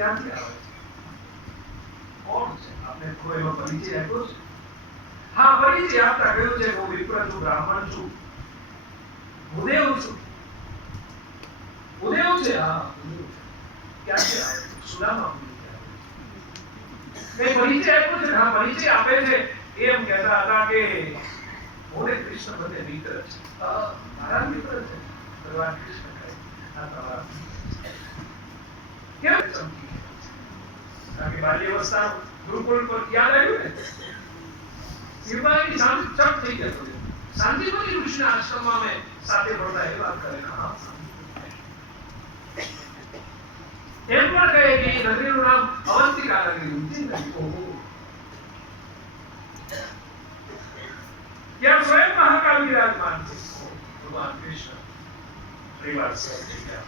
ક્યાંથી આવે છે કોણ છે આપણે કોઈ એનો પરિચય આપ્યો છે હા પરિચય આપતા કહ્યું છે કે હું વિપ્ર છું બ્રાહ્મણ છું ભૂદેવ છું ભૂદેવ છે હા ભૂદેવ છે. ક્યાંથી આવે છે સુદામા ભૂદેવ આવે છે. મેં પરિચય આપ્યો છે ને? હા પરિચય આપે છે એમ કહેતા હતા કે હું ને કૃષ્ણ બંને મિત્ર છે હા, મારા મિત્ર છે ભગવાન કૃષ્ણ કહે આ તમારા મિત્ર છે. કેમ ચમકી ગયા? કારણ કે બાલ્યાવસ્થા ગુરુકુળ પર યાદ આવ્યું ને શિવબાઈની શાંત ચપ થઈ જતો હતો. શાંતિપતિ ઋષિના આશ્રમમાં અમે સાથે ભણતા એ વાત કરે કે હા, શાંતિપતિ. એમ પણ કહે કે એ નગરીનું નામ અવંતિકા નગરી ઊંચી નગરી. ઓહો. ત્યાં સ્વયં મહાકાલ વિરાજમાન છે ભગવાન કૃષ્ણ પરિવાર સહ થઈ ગયા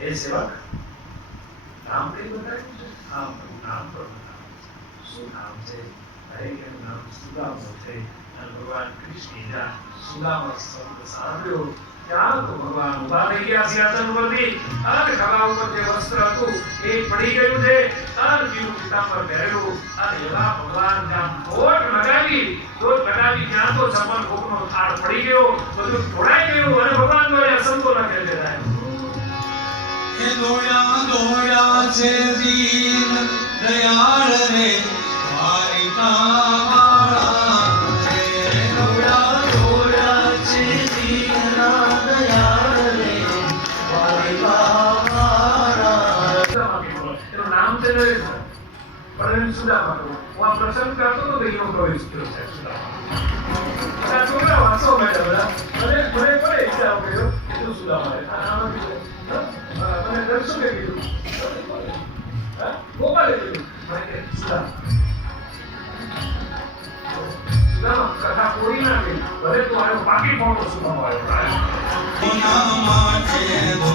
એ સેવક નામ નહીં બતાવ્યું છે હા પ્રભુ નામ પણ બતાવ્યું છે શું નામ છે અરે એનું નામ સુદામો છે અને ભગવાન કૃષ્ણ જ્યાં સુદામા શબ્દ સાંભળ્યો ત્યાં તો ભગવાન ઉભા થઈ ગયા સિંહાસન ઉપરથી અને ખભા ઉપર જે વસ્ત્ર હતું એ પડી ગયું છે અને પીળું પીતાંબર પહેરેલું અને એવા ભગવાન ત્યાં દોટ લગાવી દોટ લગાવી ત્યાં તો છપ્પન ભોગનો થાળ પડી ગયો બધું ઢોળાઈ ગયું અને ભગવાન દ્વારા અસંતો લખે છે હે દોયા દોયા છે દીન દયાળ રે દ્વારિકાવાળા રે. દોયા દોયા છે દીનના દયાળ રે દ્વારિકાવાળા. એનું નામ છે એને સુદામા. હું આ પ્રસંગ કરતો તો એનો પ્રવેશ થયો છે સુદામા. છોકરા વાંચો બેઠા બધા. મને પણ ઈચ્છા કે તું સુદામા? હા, મને દર્શુએ કીધું. Ponha a mão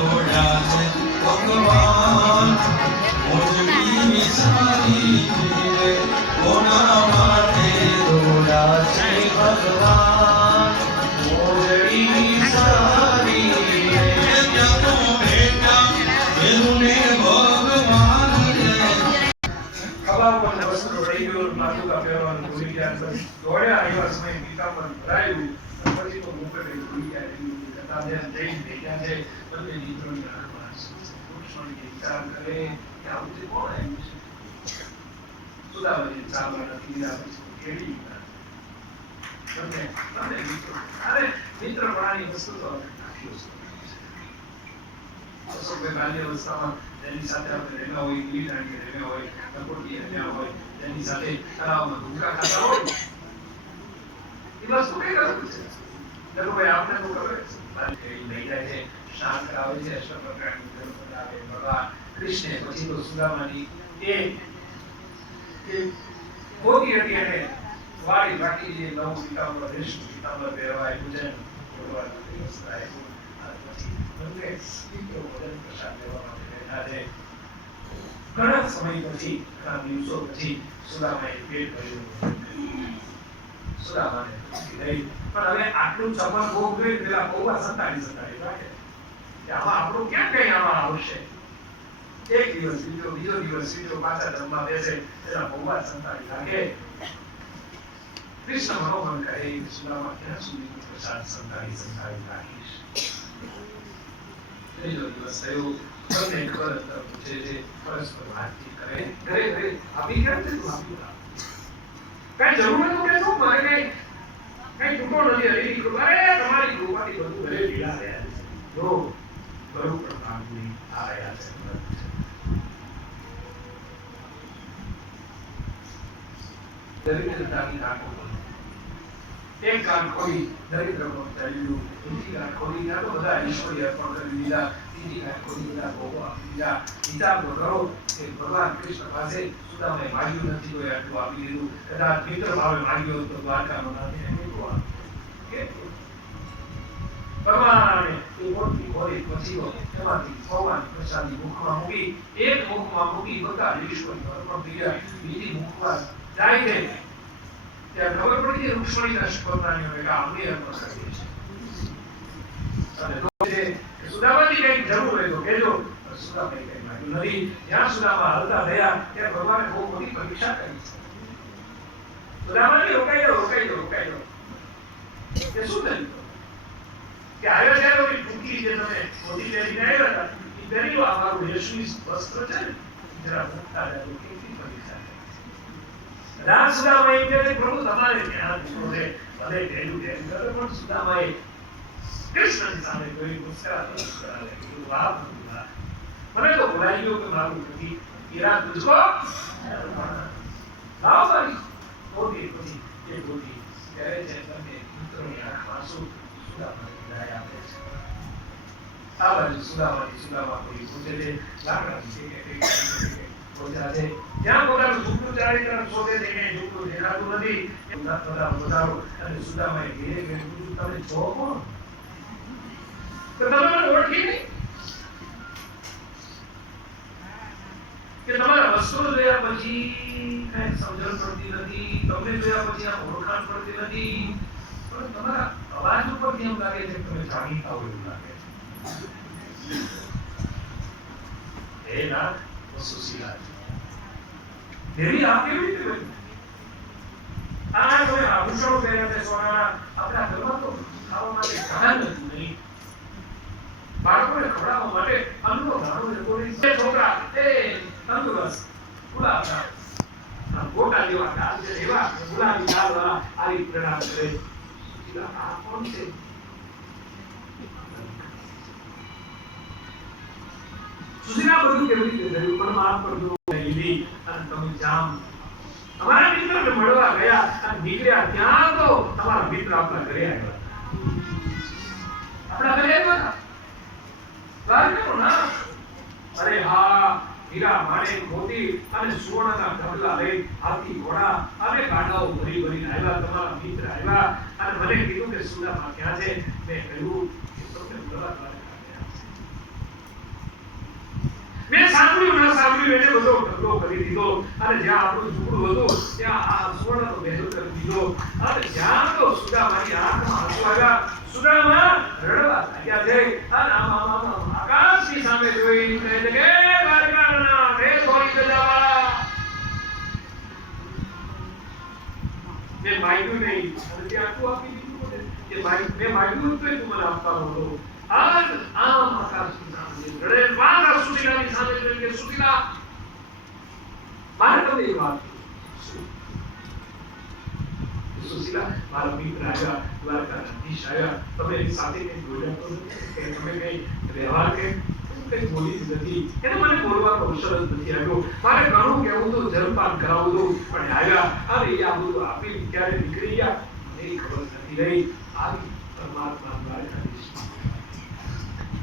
ઉપર વસ્ત્ર રહી ગયું માથુકા પહેરવાનું ભૂલી ગયા દોડ્યા એવા સમય પીતાંબર ભરાયું અને પછી તો મુકટ એ ભૂલી ગયા કથા ધ્યાન જઈ ભેગ્યા છે આંખમાં આંસુ છે. વૃક્ષોની વિચાર કરે કે આવું તે કોણ આવ્યું છે સુદામાજી ચાલવા નથી રહ્યા પછી કેળી. તમને તમને મિત્રો અરે મિત્ર પ્રાણી વસ્તુ તો નાખ્યો છે અશોકભાઈ બાલ્યાવસ્થામાં તેની સાથે આપણે રહેલા હોય ગીલી દાંડીએ રહેલા હોય લખોટીએ રહ્યા હોય તેની સાથે તળાવમાં ભૂકા ખાતા હોય એ વસ્તુ કઈ વસ્તુ છે ચલુભાઈ આપને તો ખબર છે બાકી એ લઈ જાય છે શાંત કરાવે છે અષ્ટ પ્રકારની ધર્મ બનાવે ભગવાન કૃષ્ણે પછી તો સુદામાની એ એ મોટી હતી એને વાળી રાખી જે નવું પીતાંબર રેશમી પીતાંબર પહેરવાય પૂજન ભગવાનના દિવસ થાય અને પછી બંને મિત્રો ભોજન પ્રસાદ લેવા માટે છે ઘણા સમય પછી, ઘણા દિવસો પછી સુદામાએ પેટ ભર્યું સુદામાને પણ હવે આટલું ચમન ભોગ ગઈ પેલા બહુવા સંતાડી સંતાડી રાખે આમાં આપણું ક્યાં કઈ આમાં આવશે? એક દિવસ બીજો બીજો દિવસ બીજો પાછા જમવા બેસે, એના બહુવા સંતાડી રાખે કૃષ્ણ મનોમન કહે, સુદામા, ક્યાં સુધી પ્રસાદ સંતાડી સંતાડી રાખીશ? ત્રીજો દિવસ થયો બંને ખબર તરફ પૂછે છે પરસ્પર વાતચીત કરે ઘરે ઘરે આપી કેમ છે તું આપી જા. કઈ જરૂર નતું કે શું મારે કઈ કઈ ટૂંકો નથી હરી કૃપા અરે તમારી કૃપાથી બધું ઘરે લીલા રહ્યા છે જો ગરુ પ્રતાપની આ રહ્યા છે દરિદ્રતાની નાકો બોલો. એક કાન ખોલી દરિદ્ર પર ચાલ્યું. બીજી કાન ખોલી ત્યાં તો બધા ઈશ્વરી અર્પણ કરી દીધા. ત્રીજી કાન ખોલી બધા ભોગો આપી દીધા. તો કરો કે ભગવાન કૃષ્ણ પાસે સુદામે માગ્યું નથી કોઈ આટલું આપી દીધું. કદાચ મિત્ર ભાવે માગ્યો તો દ્વારકાનો નાથ? કેટલું? ભગવાને એ મોટી ખોરી પછીઓ એમાંથી ભગવાન પ્રસાદી મુખમાં મૂકી, એક મુખમાં મૂકી બધા ઈશ્વરી અર્પણ થઈ ગયા બીજી મુખમાં જાય છે. ત્યાં ખબર પડી કે રૂક્ષ્મણીના શપથાનીઓને કે આપણે અર્પણ કરીએ છીએ સુદામાની કંઈક જરૂર હોય તો કહેજો પણ સુદામાએ કંઈ માંગ્યું નથી જ્યાં સુદામા હાલતા થયા ત્યાં ભગવાને બહુ મોટી પરીક્ષા કરી સુદામાની રોકાઈ જાઓ રોકાઈ જાઓ રોકાઈ જાઓ કે શું થયું કે આવ્યા ત્યારે ઓલી ટૂંકી જે તમે મોટી પહેરીને આવ્યા હતા એ પહેરી લો આ મારું યેશુની વસ્ત્ર છે ને જરા મૂકતા રહેજો કેટલી પરીક્ષા రాసినామయ్య అంటే ప్రభు సమానం జ్ఞానంతోనే అదే నేను దేవుడు సుధామయ్య కృష్ణుని సామెపోయి మనకు బురాయిలో ఒక భాగం ఉంటుంది ఇలా తుజుకో రావాలి పోటీ పోటీ ఏ పోటీ ત્યારે જેમને મિત્રોને આંસુ સુદામાની દયા આપે છે આ બાજુ સુદામાની સુદામા કોઈ પૂછે લાકડા છે કે કંઈક છે કે પોતા છે જ્યાં પોતાનું ઝૂંપડું ચારી તરફ શોધે છે કે ઝૂંપડું દેખાતું નથી બધા બધા વધારો અને સુદામાએ ઘેરે ઘેરે પૂછ્યું તમે છો કોણ તો તમે મને ઓળખી નહીં કે તમારા વસ્ત્રો જોયા પછી કઈ સમજણ પડતી નથી તમને જોયા પછી આમ ઓળખાણ પડતી નથી પણ તમારા અવાજ ઉપરથી એમ લાગે છે કે તમે જાણીતા હોય એવું લાગે છે હે નાથ વસુશીલા દેવી આ કેવી રીતે બની આ તમે આભૂષણો પહેર્યા છે સોનાના આપણા ઘરમાં તો ખાવા માટે ઘણા નથી, નહીં. બાળકોને ખવડાવવા માટે અન્નનો એ કોઈ છે. છોકરા, એ તંદુરસ્ત ગુલાબના આ ગોટા જેવા ગાલ એવા ગુલાબી ગાલ વાળા આવી પ્રણામ કરે આ કોણ છે? બધું કેવી રીતે થયું? પણ માફ કરજો. લીધી અને તમે જામ અમારા મિત્રને મળવા ગયા અને નીકળ્યા ત્યાં તો તમારા મિત્ર આપણા ઘરે આવ્યા. આપણા ઘરે આવ્યા નામ? અરે હા, હીરા માણે, મોતી અને સુવર્ણના ઢગલા લઈ હાથી, ઘોડા અને કાંડાઓ ભરી ભરીને આવ્યા. તમારા મિત્ર આવ્યા અને મને કીધું કે સુદામા ક્યાં છે? મેં કહ્યું કે તમને બોલાવવા કરી દીધો અને જ્યાં આપણું ઝૂંપડું હતું ત્યાં આ સુવર્ણનો મહેલ કરી દીધો અને જ્યાં તો સુદામાની આંખમાં આંસુ આવ્યા સુદામા રડવા લાગ્યા છે અને આમ આમ આમ આમ આકાશની સામે જોઈ કહે છે કે દ્વારકાના હે સોરી ગજાવા મેં માગ્યું નહીં અને તે આટલું આપી દીધું મને કે માગ- મેં માગ્યું હતું એ તું મને આપવાનો હતો ધીશ તમે સાથે કંઈક બોલ્યા તો કે તમે કંઈ વ્યવહાર કે બોલી નથી? એને મને બોલવા જ નથી આવ્યો મારે ઘણું કહેવું હતું જલપાન કરાવવું હતું, પણ આવ્યા. અરે, આ બધું આપી ક્યારે ગયા? મને ખબર નથી રહી. આવી